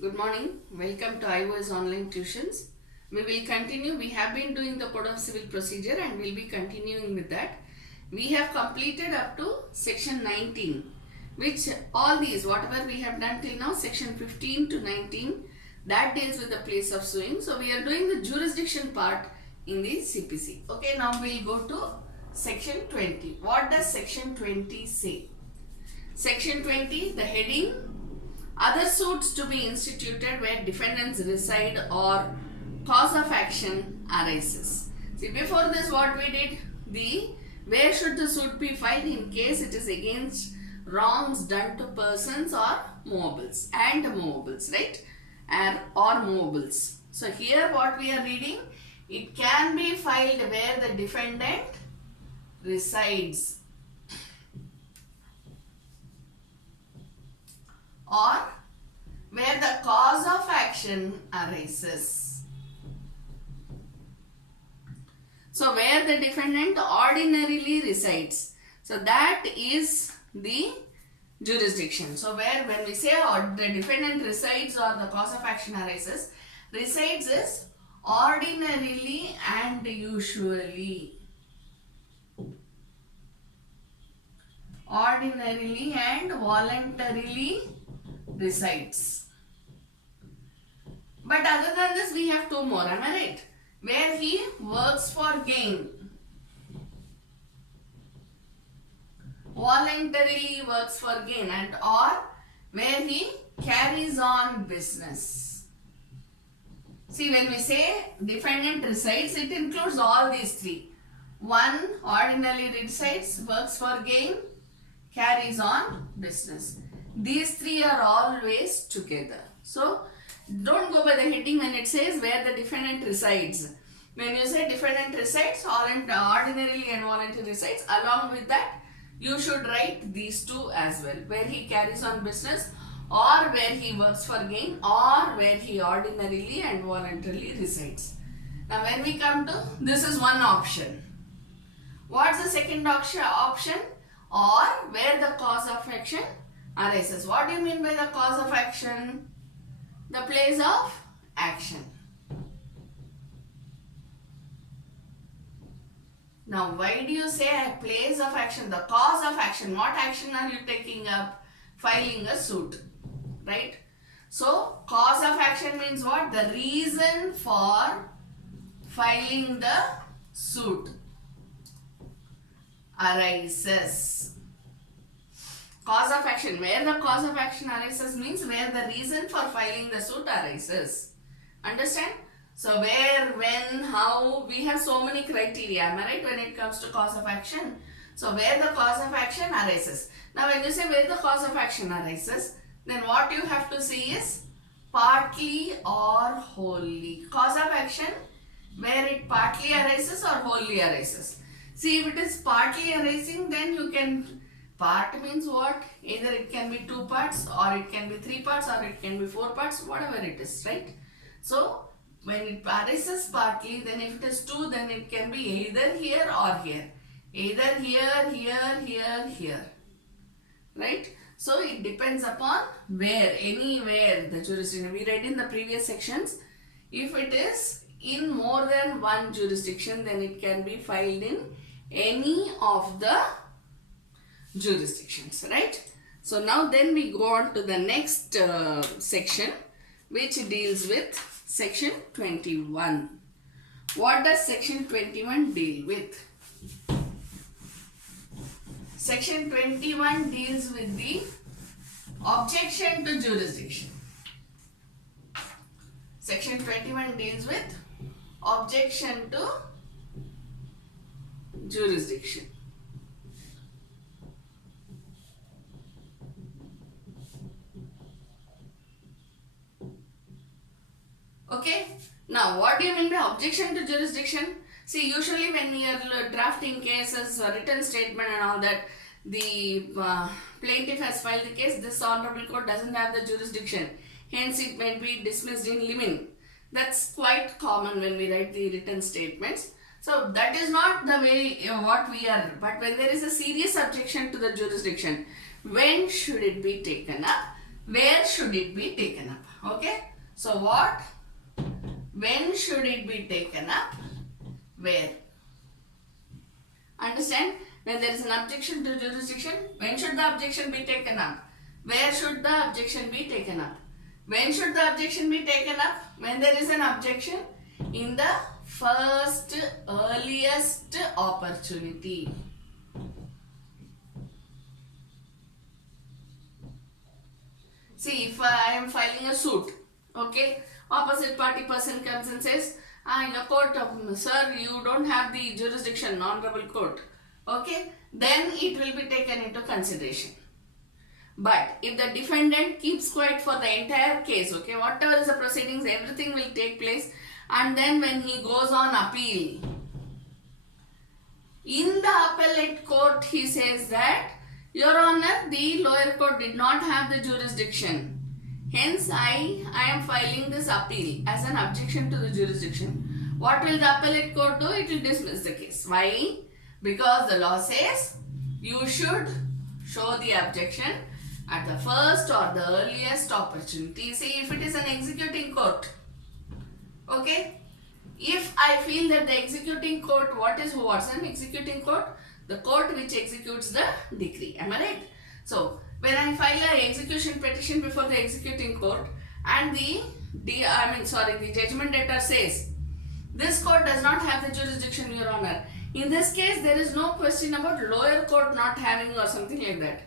Good morning. Welcome to iOS Online Tuitions. We will continue. We have been doing the Code of Civil Procedure and we will be continuing with that. We have completed up to section 19, which all these, whatever we have done till now, section 15 to 19, that deals with the place of suing. So we are doing the jurisdiction part in the CPC. Okay, now we will go to section 20. What does section 20 say? Section 20, the heading, other suits to be instituted where defendants reside or cause of action arises. See, before this what we did, where should the suit be filed in case it is against wrongs done to persons or movables and movables, right? Or movables. So here what we are reading, it can be filed where the defendant resides or where the cause of action arises. So where the defendant ordinarily resides. So that is the jurisdiction. So when we say the defendant resides or the cause of action arises, resides is ordinarily and usually. Ordinarily and voluntarily resides. But other than this, we have two more, am I right? Where he works for gain. Voluntarily works for gain, and or where he carries on business. See, when we say defendant resides, it includes all these three. One, ordinarily resides, works for gain, carries on business. These three are always together. So, don't go by the heading when it says where the defendant resides. When you say defendant resides, ordinarily and voluntarily resides, along with that, you should write these two as well. Where he carries on business, or where he works for gain, or where he ordinarily and voluntarily resides. Now, when we come to, this is one option. What's the second option? Or where the cause of action arises. What do you mean by the cause of action? The place of action. Now, why do you say a place of action? The cause of action. What action are you taking up? Filing a suit, right? So, cause of action means what? The reason for filing the suit arises. Cause of action. Where the cause of action arises means where the reason for filing the suit arises. Understand? So where, when, how, we have so many criteria, am I right, when it comes to cause of action. So where the cause of action arises. Now when you say where the cause of action arises, then what you have to see is partly or wholly. Cause of action where it partly arises or wholly arises. See, if it is partly arising, then you can, part means what? Either it can be 2 parts, or it can be 3 parts, or it can be 4 parts, whatever it is, right? So, when it arises partly, then if it is 2, then it can be either here or here. Either here, here, here. Right? So, it depends upon where, anywhere the jurisdiction. We read in the previous sections, if it is in more than one jurisdiction, then it can be filed in any of the jurisdictions, right? So now then we go on to the next section, which deals with section 21. What does section 21 deal with? Section 21 deals with the objection to jurisdiction. Section 21 deals with objection to jurisdiction. Okay. Now, what do you mean by objection to jurisdiction? See, usually when we are drafting cases, written statement and all that, the plaintiff has filed the case, this honorable court doesn't have the jurisdiction. Hence, it may be dismissed in limine. That's quite common when we write the written statements. So that is not the way what we are. But when there is a serious objection to the jurisdiction, when should it be taken up? where should it be taken up? Okay. So what? When should it be taken up? Where? Understand? When there is an objection to jurisdiction, when should the objection be taken up? Where should the objection be taken up? When should the objection be taken up? When there is an objection in the first earliest opportunity. See, if I am filing a suit, okay, opposite party person comes and says, in a court, sir, you don't have the jurisdiction, honorable court, okay, then it will be taken into consideration. But if the defendant keeps quiet for the entire case, okay, whatever is the proceedings, everything will take place, and then when he goes on appeal, in the appellate court he says that, Your Honor, the lower court did not have the jurisdiction. Hence, I am filing this appeal as an objection to the jurisdiction. What will the appellate court do? It will dismiss the case. Why? Because the law says you should show the objection at the first or the earliest opportunity. See, if it is an executing court, okay, if I feel that the executing court, what's an executing court? The court which executes the decree. Am I right? So, when I file an execution petition before the executing court and the judgment debtor says, this court does not have the jurisdiction, Your Honor. In this case, there is no question about lower court not having or something like that.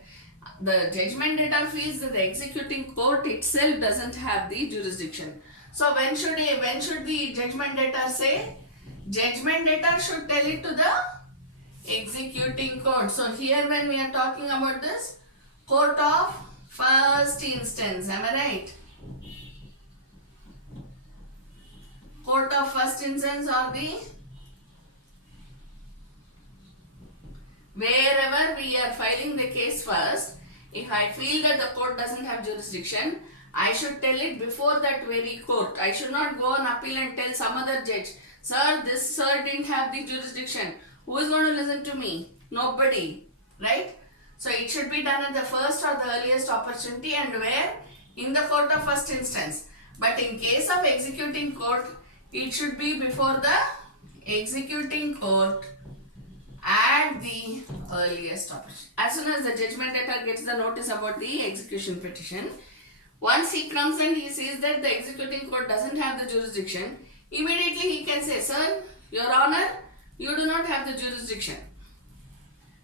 The judgment debtor feels that the executing court itself doesn't have the jurisdiction. So, when should the judgment debtor say? Judgment debtor should tell it to the executing court. So, here when we are talking about this, court of first instance, am I right? Court of first instance or the wherever we are filing the case first, if I feel that the court doesn't have jurisdiction, I should tell it before that very court. I should not go on appeal and tell some other judge, sir, this sir didn't have the jurisdiction. Who is going to listen to me? Nobody, right? So it should be done at the first or the earliest opportunity, and where? In the court of first instance. But in case of executing court, it should be before the executing court at the earliest opportunity. As soon as the judgment debtor gets the notice about the execution petition, once he comes and he sees that the executing court doesn't have the jurisdiction, immediately he can say, sir, Your Honor, you do not have the jurisdiction.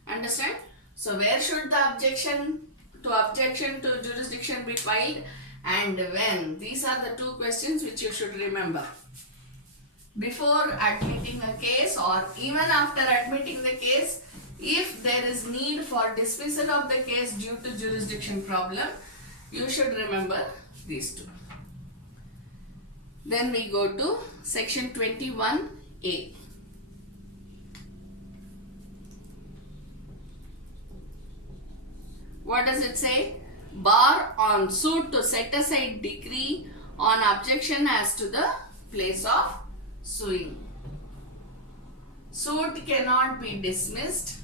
Understand? So where should the objection to jurisdiction be filed and when? These are the two questions which you should remember. Before admitting a case or even after admitting the case, if there is need for dismissal of the case due to jurisdiction problem, you should remember these two. Then we go to section 21A. What does it say? Bar on suit to set aside decree on objection as to the place of suing. Suit cannot be dismissed.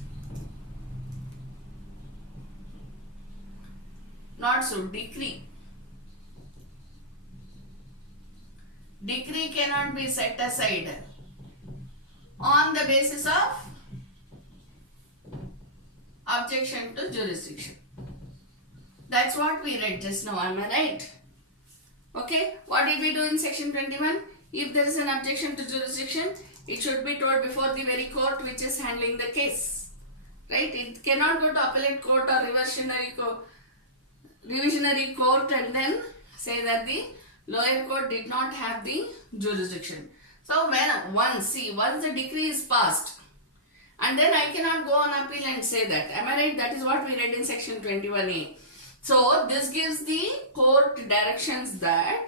Not suit, decree. Decree cannot be set aside on the basis of objection to jurisdiction. That's what we read just now, am I right? Okay, what did we do in section 21? If there is an objection to jurisdiction, it should be told before the very court which is handling the case. Right? It cannot go to appellate court or revisionary court and then say that the lower court did not have the jurisdiction. So once the decree is passed, and then I cannot go on appeal and say that. Am I right? That is what we read in section 21A. So this gives the court directions that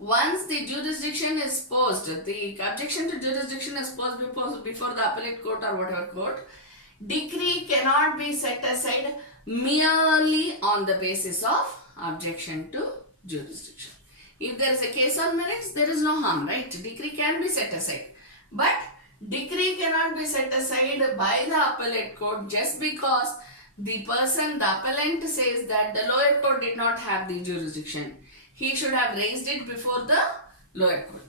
once the jurisdiction is posed, the objection to jurisdiction is posed before the appellate court or whatever court, decree cannot be set aside merely on the basis of objection to jurisdiction. If there is a case on merits, there is no harm, right? Decree can be set aside. But decree cannot be set aside by the appellate court just because the appellant says that the lower court did not have the jurisdiction, he should have raised it before the lower court.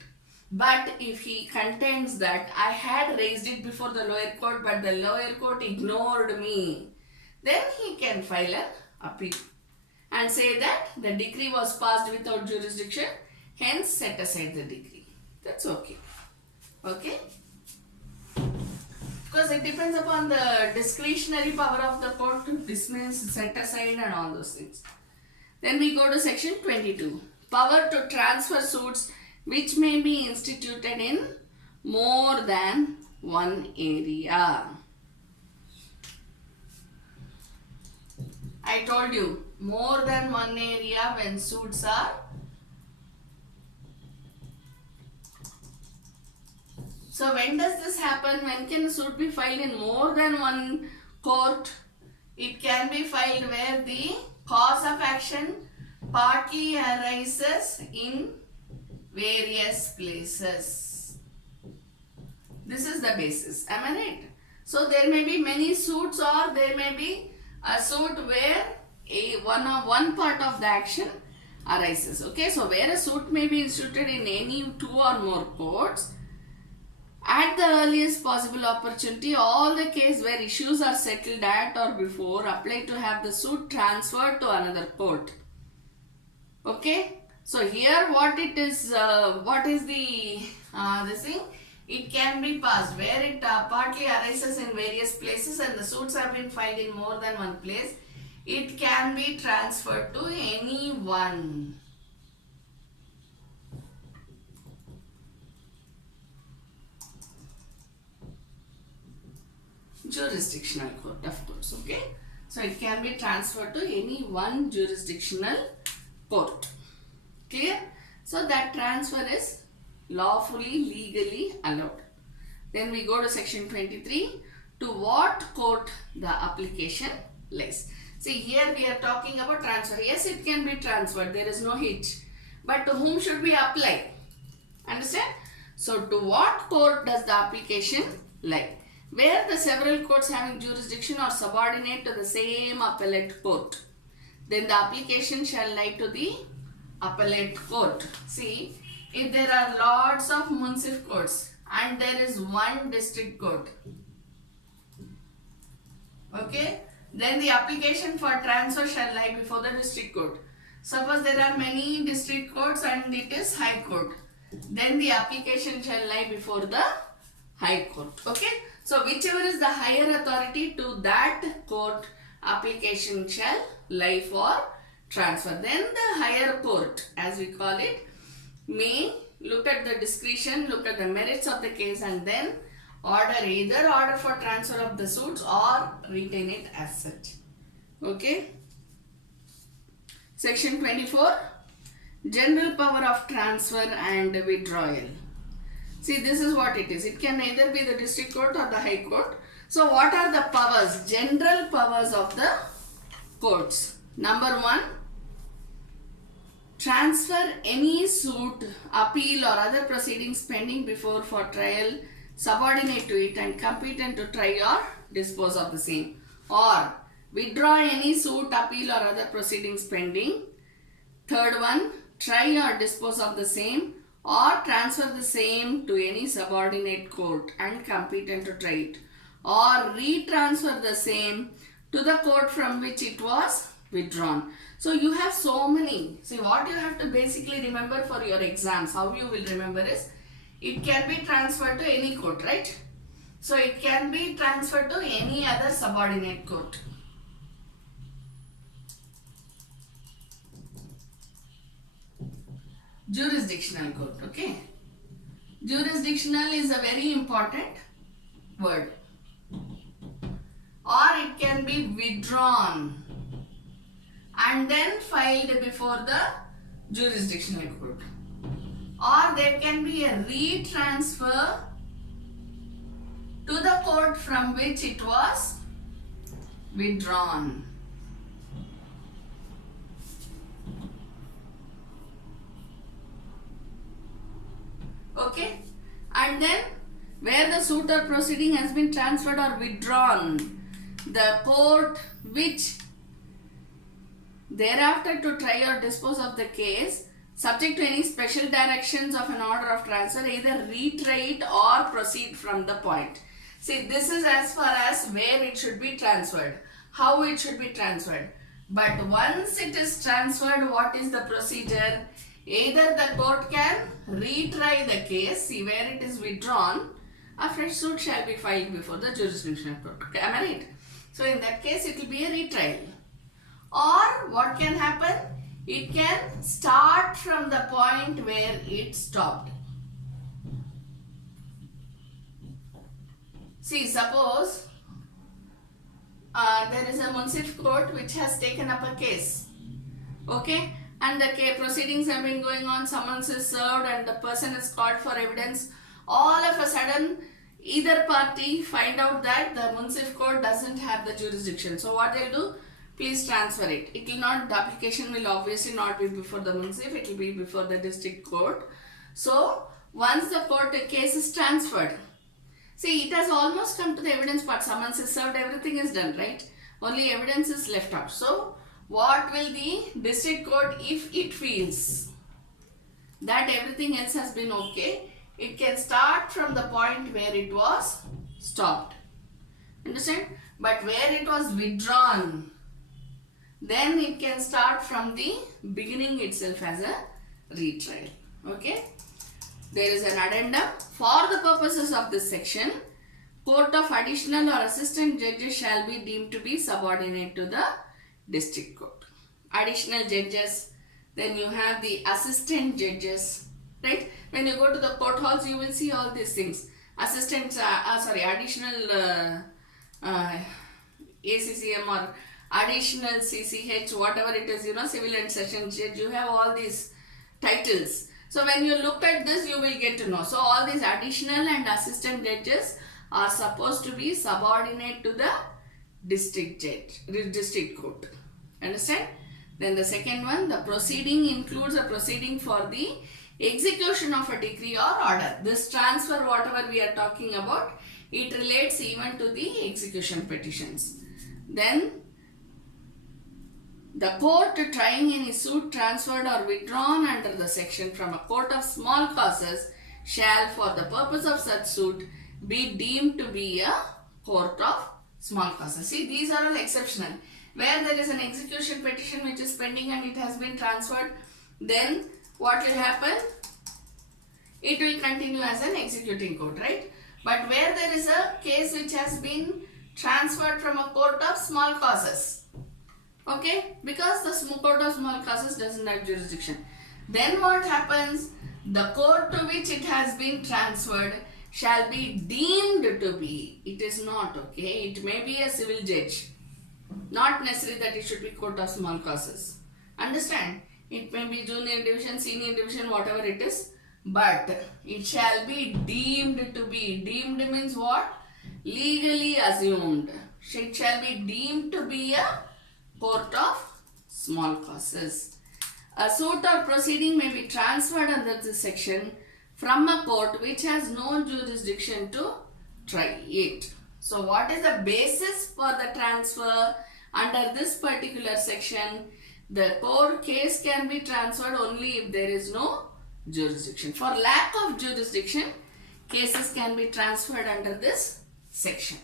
But if he contends that I had raised it before the lower court but the lower court ignored me, then he can file an appeal and say that the decree was passed without jurisdiction, hence set aside the decree. That's okay. Okay? Because it depends upon the discretionary power of the court to dismiss, set aside and all those things. Then we go to section 22. Power to transfer suits which may be instituted in more than one area. I told you, more than one area when suits are So when does this happen? When can a suit be filed in more than one court? It can be filed where the cause of action partly arises in various places. This is the basis. Am I right? So there may be many suits, or there may be a suit where one part of the action arises. Okay, so where a suit may be instituted in any two or more courts, at the earliest possible opportunity, all the case where issues are settled at or before apply to have the suit transferred to another court. Okay, so here what it is, what is the this thing? It can be passed where it partly arises in various places and the suits have been filed in more than one place. It can be transferred to any one. Jurisdictional court, of course. Okay, so it can be transferred to any one jurisdictional court. Clear? So that transfer is lawfully, legally allowed. Then we go to section 23. To what court the application lies. See, here we are talking about transfer. Yes, it can be transferred. There is no hitch. But to whom should we apply? Understand? So to what court does the application lie? Where the several courts having jurisdiction are subordinate to the same appellate court, then the application shall lie to the appellate court. See, if there are lots of municipal courts and there is one district court, okay, then the application for transfer shall lie before the district court. Suppose there are many district courts and it is high court, then the application shall lie before the high court. Okay, so whichever is the higher authority, to that court application shall lie for transfer. Then the higher court, as we call it, may look at the discretion, look at the merits of the case and then either order for transfer of the suits or retain it as such. Okay. Section 24. General power of transfer and withdrawal. See, this is what it is. It can either be the district court or the high court. So what are the powers? General powers of the courts. Number 1. Transfer any suit, appeal or other proceedings pending before for trial, subordinate to it and competent to try or dispose of the same. Or withdraw any suit, appeal or other proceedings pending. Third one, try or dispose of the same or transfer the same to any subordinate court and competent to try it, or retransfer the same to the court from which it was withdrawn. So you have so many. See, what you have to basically remember for your exams, how you will remember is, it can be transferred to any court, right? So it can be transferred to any other subordinate court. Jurisdictional court, okay? Jurisdictional is a very important word. Or it can be withdrawn and then filed before the jurisdictional court. Or there can be a retransfer to the court from which it was withdrawn. Okay, and then where the suit or proceeding has been transferred or withdrawn, the court which thereafter to try or dispose of the case, subject to any special directions of an order of transfer, either retry it or proceed from the point. See, this is as far as where it should be transferred, how it should be transferred. But once it is transferred, what is the procedure? Either the court can retry the case, see where it is withdrawn, a fresh suit shall be filed before the jurisdictional court. Okay, am I right? So in that case, it will be a retrial. Or what can happen? It can start from the point where it stopped. See, suppose there is a municipal court which has taken up a case. Okay? And the proceedings have been going on, summons is served and the person is called for evidence. All of a sudden, either party find out that the municipal court doesn't have the jurisdiction. So what they'll do? Please transfer it. It will not, the application will obviously not be before the municipal, it will be before the district court. So once the court case is transferred, see, it has almost come to the evidence part. Summons is served, everything is done, right? Only evidence is left out. So what will the district court, if it feels that everything else has been okay, it can start from the point where it was stopped. Understand? But where it was withdrawn, then it can start from the beginning itself as a retrial. Okay? There is an addendum. For the purposes of this section, court of additional or assistant judges shall be deemed to be subordinate to the district court. Additional judges, then you have the assistant judges, right? When you go to the court halls, you will see all these things. Assistant, additional ACCM or additional CCH, whatever it is, civil and session judge, you have all these titles. So when you look at this, you will get to know. So all these additional and assistant judges are supposed to be subordinate to the district court. Understand? Then the second one, the proceeding includes a proceeding for the execution of a decree or order. This transfer, whatever we are talking about, it relates even to the execution petitions. Then the court trying any suit transferred or withdrawn under the section from a court of small causes shall, for the purpose of such suit, be deemed to be a court of small causes. See, these are all exceptional. Where there is an execution petition which is pending and it has been transferred, then what will happen? It will continue as an executing court, right? But where there is a case which has been transferred from a court of small causes, okay, because the court of small causes doesn't have jurisdiction, then what happens? The court to which it has been transferred shall be deemed to be, it is not, okay, it may be a civil judge, not necessarily that it should be court of small causes. Understand? It may be junior division, senior division, whatever it is, but it shall be deemed to be. Deemed means what? Legally assumed. It shall be deemed to be a court of small causes. A suit or proceeding may be transferred under this section from a court which has no jurisdiction to try it. So what is the basis for the transfer under this particular section? The court case can be transferred only if there is no jurisdiction. For lack of jurisdiction, cases can be transferred under this section.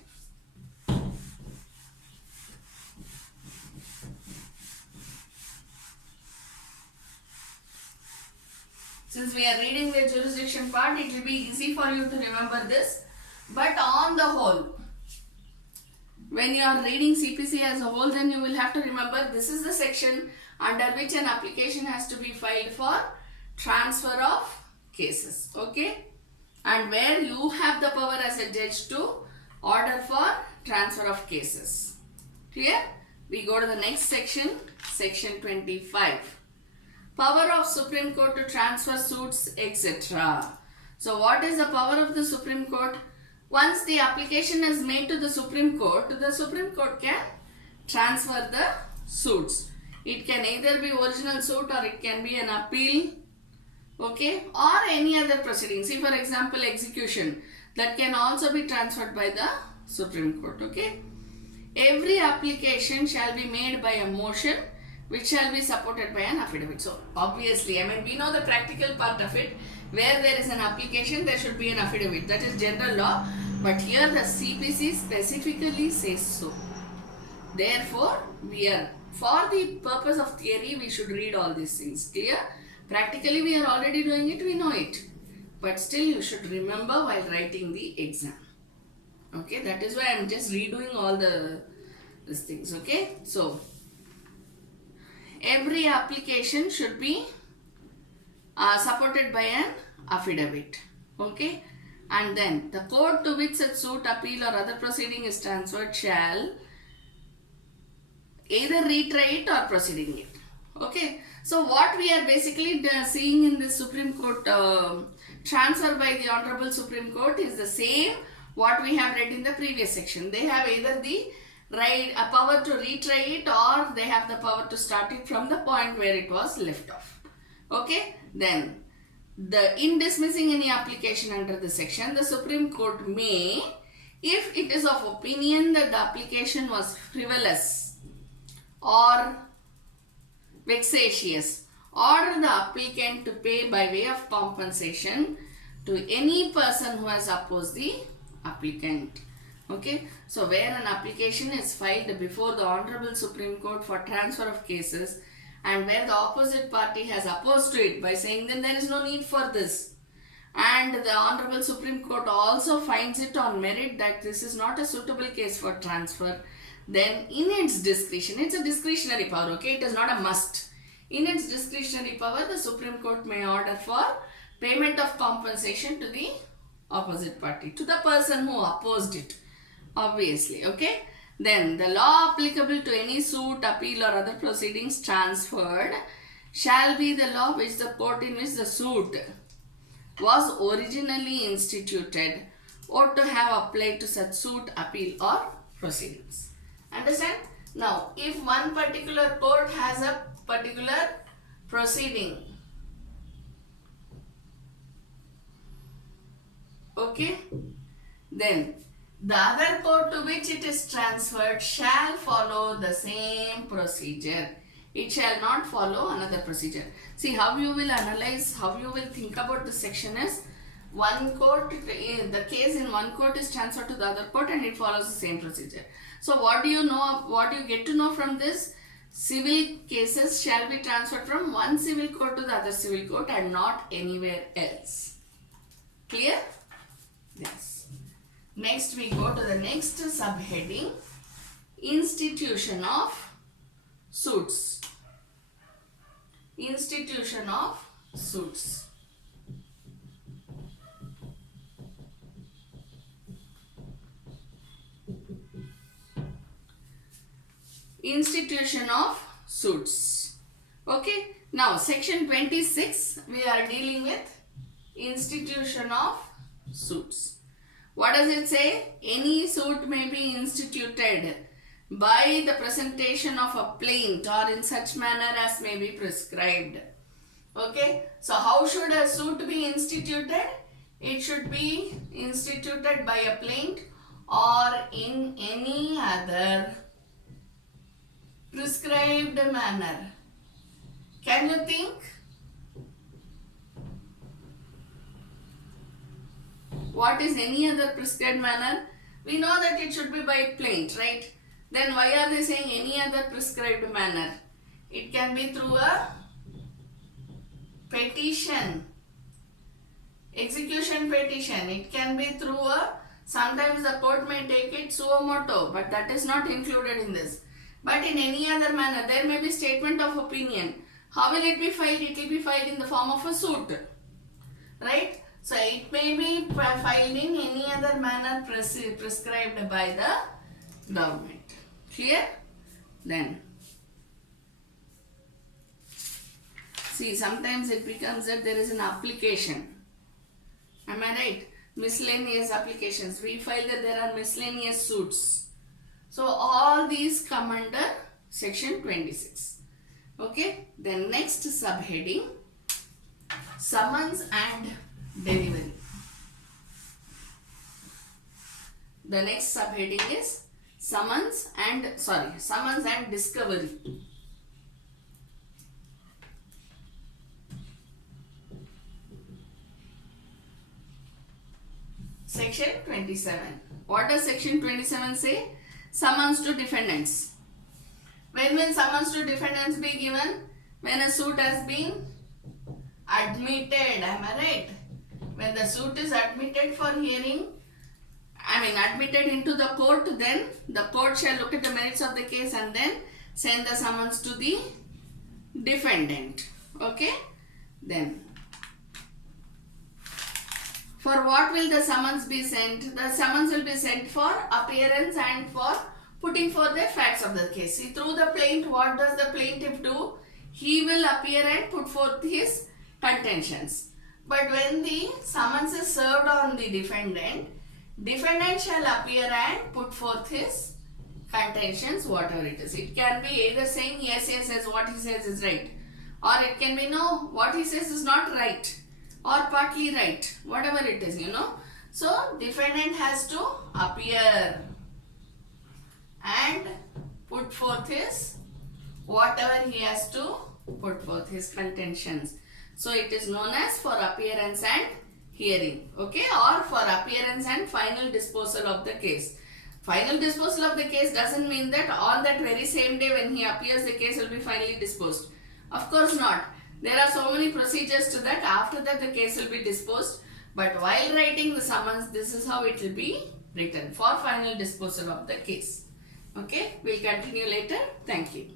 Since we are reading the jurisdiction part, it will be easy for you to remember this. But on the whole, when you are reading CPC as a whole, then you will have to remember this is the section under which an application has to be filed for transfer of cases, okay, and where you have the power as a judge to order for transfer of cases. Clear? We go to the next section, section 25. Power of Supreme Court to transfer suits, etc. So what is the power of the Supreme Court? Once the application is made to the Supreme Court can transfer the suits. It can either be original suit or it can be an appeal, okay, or any other proceeding. See, for example, execution, that can also be transferred by the Supreme Court, okay. Every application shall be made by a motion which shall be supported by an affidavit. So obviously, we know the practical part of it. Where there is an application, there should be an affidavit. That is general law. But here the CPC specifically says so. Therefore, for the purpose of theory, we should read all these things. Clear? Practically, we are already doing it, we know it. But still, you should remember while writing the exam. Okay, that is why I am just redoing all these things. Okay, so every application should be supported by an affidavit. Okay, and then the court to which such suit, appeal, or other proceeding is transferred shall either retry it or proceeding it. Okay, so what we are basically seeing in this Supreme Court transfer by the Honorable Supreme Court is the same what we have read in the previous section. They have either the power to retry it, or they have the power to start it from the point where it was left off. Okay, then in dismissing any application under the section, the Supreme Court may, if it is of opinion that the application was frivolous or vexatious, order the applicant to pay by way of compensation to any person who has opposed the applicant. Okay, so where an application is filed before the Honorable Supreme Court for transfer of cases, and where the opposite party has opposed to it by saying that there is no need for this, and the Honorable Supreme Court also finds it on merit that this is not a suitable case for transfer, then in its discretion, it's a discretionary power, okay, it is not a must. In its discretionary power, the Supreme Court may order for payment of compensation to the opposite party, to the person who opposed it, obviously. Okay, then the law applicable to any suit, appeal, or other proceedings transferred shall be the law which the court in which the suit was originally instituted or to have applied to such suit, appeal, or proceedings. Understand? Now, if one particular court has a particular proceeding, okay, then the other court to which it is transferred shall follow the same procedure. It shall not follow another procedure. See, how you will analyze, how you will think about this section is, one court, the case in one court is transferred to the other court and it follows the same procedure. So what do you know, what you get to know from this? Civil cases shall be transferred from one civil court to the other civil court and not anywhere else. Clear? Yes. Next we go to the next subheading, institution of suits. Institution of suits. Institution of suits. Okay. Now section 26 we are dealing with institution of suits. What does it say? Any suit may be instituted by the presentation of a plaint or in such manner as may be prescribed. Okay. So how should a suit be instituted? It should be instituted by a plaint or in any other prescribed manner. Can you think? What is any other prescribed manner? We know that it should be by plaint, right? Then why are they saying any other prescribed manner? It can be through a petition, execution petition. It can be through a, sometimes the court may take it suo motu, but that is not included in this. But in any other manner, there may be statement of opinion. How will it be filed? It will be filed in the form of a suit, right? So it may be filed in any other manner prescribed by the government. Clear? Then, see, sometimes it becomes that there is an application. Am I right? Miscellaneous applications. We file that there are miscellaneous suits. So all these come under section 26. Okay. Then next subheading, summons and delivery. The next subheading is summons and discovery. Section 27. What does section 27 say? Summons to defendants. When will summons to defendants be given? When a suit has been admitted. Am I right? When the suit is admitted for hearing, admitted into the court, then the court shall look at the merits of the case and then send the summons to the defendant. Okay? Then, for what will the summons be sent? The summons will be sent for appearance and for putting forth the facts of the case. See, through the plaint, what does the plaintiff do? He will appear and put forth his contentions. But when the summons is served on the defendant, defendant shall appear and put forth his contentions, whatever it is. It can be either saying yes, what he says is right, or it can be no, what he says is not right, or partly right, whatever it is, So, defendant has to appear and put forth his, whatever he has to put forth, his contentions. So, it is known as for appearance and hearing, okay, or for appearance and final disposal of the case. Final disposal of the case doesn't mean that on that very same day when he appears, the case will be finally disposed. Of course not. There are so many procedures to that. After that, the case will be disposed. But while writing the summons, this is how it will be written, for final disposal of the case. Okay, we'll continue later. Thank you.